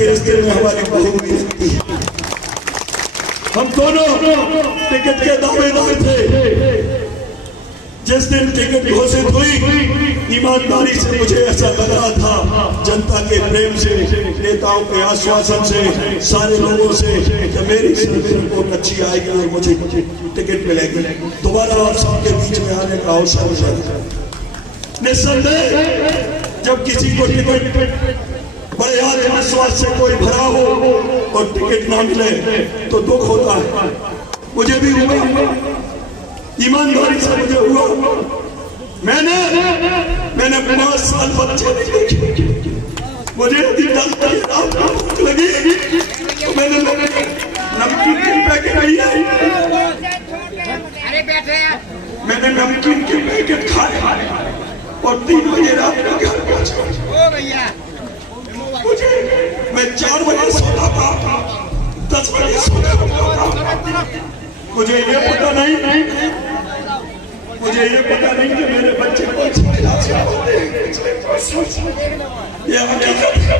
के रिश्ते में हमारी बहू भी रहती है। हम दोनों टिकट के दावेदार थे। जिस दिन टिकट घोषित हुई, ईमानदारी से मुझे ऐसा लग रहा था, जनता के प्रेम से, नेताओं के आश्वासन से, सारे लोगों से, कि मेरी रिपोर्ट अच्छी आएगी और मुझे टिकट मिलेगी, दोबारा आप सबके बीच में आने का अवसर मिलेगा। निस्संदेह जब किसी को टिकट बड़े आत्मविश्वास से कोई भरा हो और टिकट ना मिले तो दुख होता है। मुझे भी हुआ, ईमानदारी से मुझे हुआ। मैंने 5 साल बच्चे नहीं देखे। मुझे यदि 10 बजे रात को भूख लगी तो मैंने नमकीन के पैकेट लिया, मैंने नमकीन के पैकेट खाए और 3 बजे रात को घर पहुंचा। मैं 4 बजे सोता था, 10 बजे सोता था। मुझे ये पता नहीं कि मेरे बच्चे को ये हकीकत है।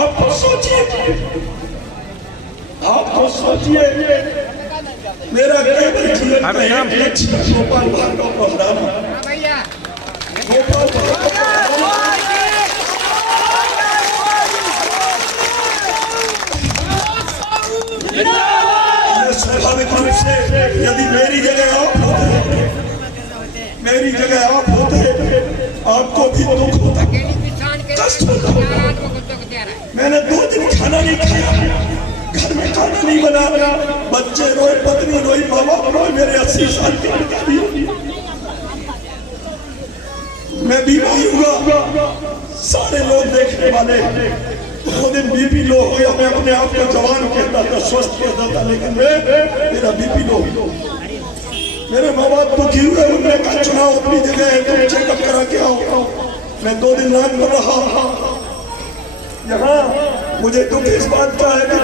आप तो सोचिए मेरा केवल जीवन का एक लक्ष्य गोपाल भार्गव को हराना। गोपाल स्वाभाविक रूप से यदि मेरी जगह आप होते आपको भी दुख होता, कष्ट होता। मैंने 2 दिन खाना नहीं खाया, घर में खाना नहीं बना, बच्चे रोए, पत्नी रोई, बाबा रोए, मेरे 80 साल के भी। मैं बीमार हुआ, सारे लोग देखने वाले, 2 दिन बीपी लो हो गया। मैं अपने आप को जवान कहता था, स्वस्थ कहता था, लेकिन मेरा बीपी लो। मेरे माँ बाप दुखी हुए, उन्होंने कहा चुनाव अपनी जगह है, तुम चेकअप करा के आओ। मैं 2 दिन रात में रहा। यहाँ मुझे दुख इस बात का है कि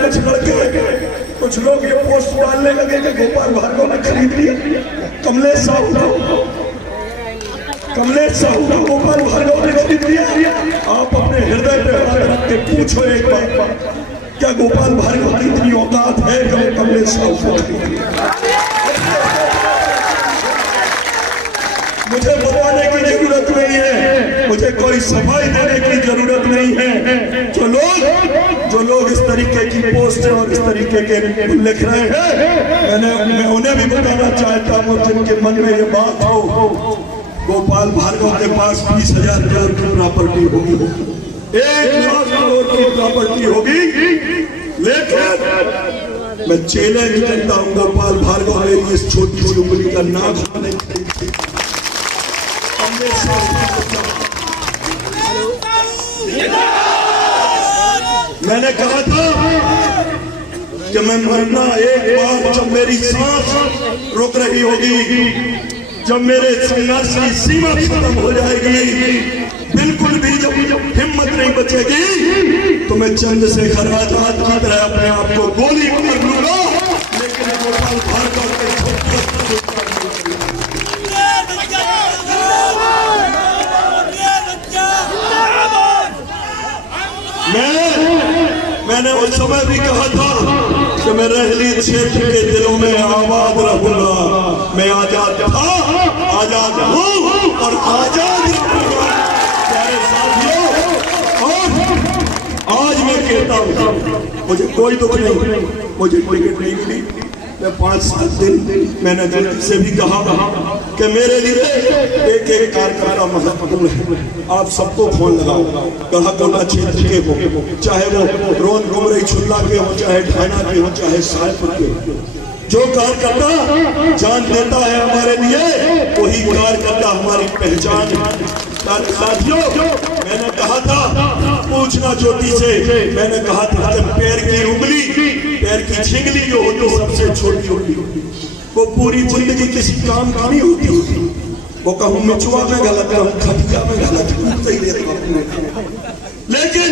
कुछ लोग ये पोस्ट डालने लगे कि गोपाल भार्गव ने खरीद लिया कमलेश साहू को गोपाल भार्गव ने खरीद लिया। आप अपने हृदय पे हाथ रख के पूछो एक बार, क्या गोपाल भार्गव की इतनी औकात है कि वो कमलेश साहू को खरीद लिया? मुझे बताने की जरूरत नहीं है, मुझे कोई सफाई देने की जरूरत नहीं है। जो लोग इस तरीके की पोस्ट और इस तरीके के लिख रहे हैं, मैं उन्हें भी बताना चाहता हूँ जिनके मन में ये बात हो। गोपाल भार्गव के पास 20,000 करोड़ की प्रॉपर्टी होगी, 1 लाख करोड़ की प्रॉपर्टी होगी, लेकिन मैं चैलेंज करता हूँ, गोपाल भार्गव मेरी इस छोटी सी उंगली का नाम नहीं खरीदती। मैंने कहा था कि मैं मरना एक बार, जब मेरी सांस रुक रही होगी, जब मेरे संघर्ष की सीमा खत्म हो जाएगी, बिल्कुल भी जब हिम्मत नहीं बचेगी, तो मैं चंद्रशेखर आजाद की तरह अपने आप को गोली मार लूंगा, लेकिन गोपाल भार्गव के मैंने उस समय भी कहा था कि मैं रहली क्षेत्र के दिलों में आबाद रहूंगा। मैं आजाद था, आजाद हूँ और आजाद रहूंगा। प्यारे साथियों, और आज मैं कहता हूँ, मुझे कोई दुख नहीं, मुझे टिकट नहीं मिली। मैं 5-7 दिन मैंने जनता से भी कहा कि मेरे लिए एक कार्यकर्ता महत्वपूर्ण है। आप सबको फोन लगाओ, गढ़ाकोटा क्षेत्र के हो, चाहे वो रोन डुमरई छुल्ला के हो, चाहे ढाना के हो, चाहे सालपुर के हो। जो कार्यकर्ता जान देता है हमारे लिए, वही कार्यकर्ता हमारी पहचान है। साथियों, मैंने कहा था, पूछना ज्योति से, मैंने कहा था जब पैर की उंगली, पैर की छिंगली जो होती सबसे छोटी होती, वो पूरी जिंदगी किसी काम का नहीं होती। वो कहूँ मिचुआ में गलत, कहूँ खटिया में गलत, सही दे रही। लेकिन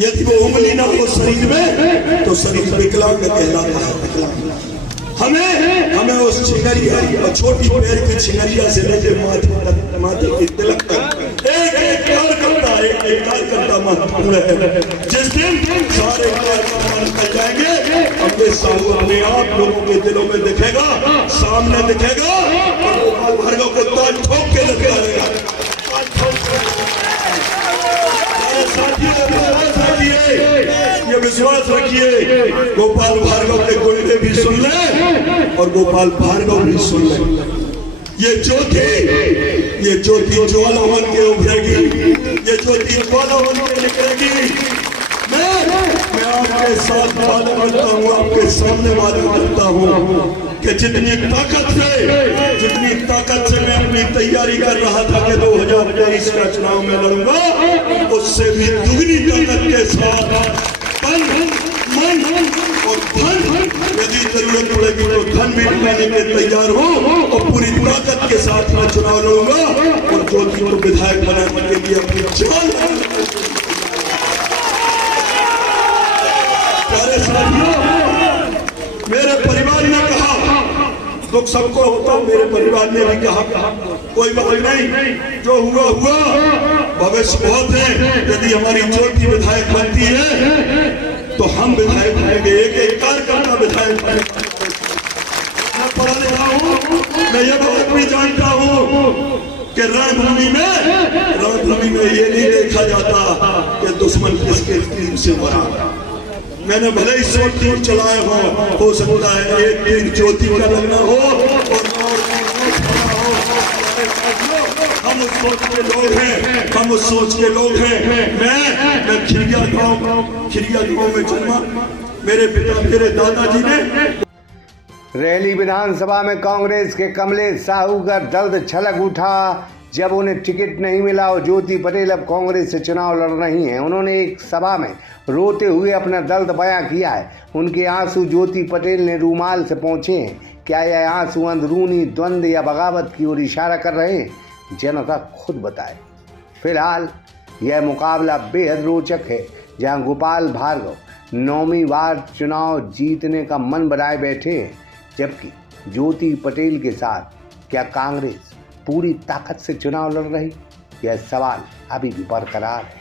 यदि वो उंगली ना हो शरीर में, तो शरीर विकलांग कहलाता है। विकलांग हमें उस छिंगरिया और छोटी पैर की छिंगरिया से लेकर माथे की तिलक तक एक कार्यकर्ता, एक एक कार्यकर्ता महत्वपूर्ण है। जिस दिन सारे कार्यकर्ता निकल जाएंगे, अपने साहू अपने आप लोगों के दिलों में दिखेगा, सामने दिखेगा, और गोपाल भार्गव को ताज ठोक के लगा देगा। ये विश्वास रखिए, गोपाल भार्गव के गुणगे भी सुन ले और गोपाल भार्गव भी सुन ले। ये ज्योति ज्वाला बन के उभरेगी, ये ज्योति ज्वाला बन के निकलेगी। मैं आपके साथ वादा करता हूँ, आपके सामने वादा करता हूँ कि जितनी ताकत से मैं अपनी तैयारी कर रहा था कि 2023 का चुनाव में लड़ूंगा, उससे भी दुगनी ताकत के साथ तन, मन और धन, यदि जरूरत पड़ेगी तो धन भी लगाने के तैयार हूँ और पूरी ताकत के साथ मैं चुनाव लड़ूंगा और ज्योति को विधायक बनाने के लिए अपनी जान। प्यारे साथियों, मेरे परिवार ने कहा, दुख सबको होता, मेरे परिवार ने भी कहा कोई बात नहीं, जो हुआ हुआ, भविष्य बहुत है। यदि हमारी ज्योति विधायक बनती है तो हम विधायक बनेंगे, एक कार्यकर्ता विधायक बनेगा। मैं पढ़ा लिखा हूँ, मैं ये बात भी जानता हूँ कि रणभूमि में ये नहीं देखा जाता कि दुश्मन किसके तीर से मरा। मैंने भले ही 100 तीर चलाए हो सकता है एक तीर ज्योति का लगना हो और हम उस सोच के लोग हैं। मैं खिरिया गांव में जन्मा, मेरे पिता मेरे दादाजी ने। रैली विधानसभा में कांग्रेस के कमलेश साहू का दर्द छलक उठा जब उन्हें टिकट नहीं मिला और ज्योति पटेल अब कांग्रेस से चुनाव लड़ रही हैं। उन्होंने एक सभा में रोते हुए अपना दर्द बयां किया है। उनके आंसू ज्योति पटेल ने रूमाल से पोंछे हैं। क्या यह आंसू अंदरूनी द्वंद्व या बगावत की ओर इशारा कर रहे हैं? जनता खुद बताए। फिलहाल यह मुकाबला बेहद रोचक है, जहां गोपाल भार्गव 9वीं बार चुनाव जीतने का मन बनाए बैठे हैं, जबकि ज्योति पटेल के साथ क्या कांग्रेस पूरी ताकत से चुनाव लड़ रही? यह सवाल अभी भी बरकरार है।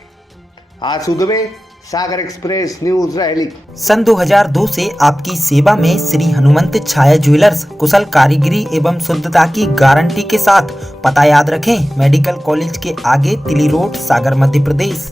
आंसू दुबे, सागर एक्सप्रेस न्यूज, रैली। सन 2002 से आपकी सेवा में श्री हनुमंत छाया ज्वेलर्स कुशल कारीगरी एवं शुद्धता की गारंटी के साथ। पता याद रखें, मेडिकल कॉलेज के आगे, तिली रोड, सागर, मध्य प्रदेश।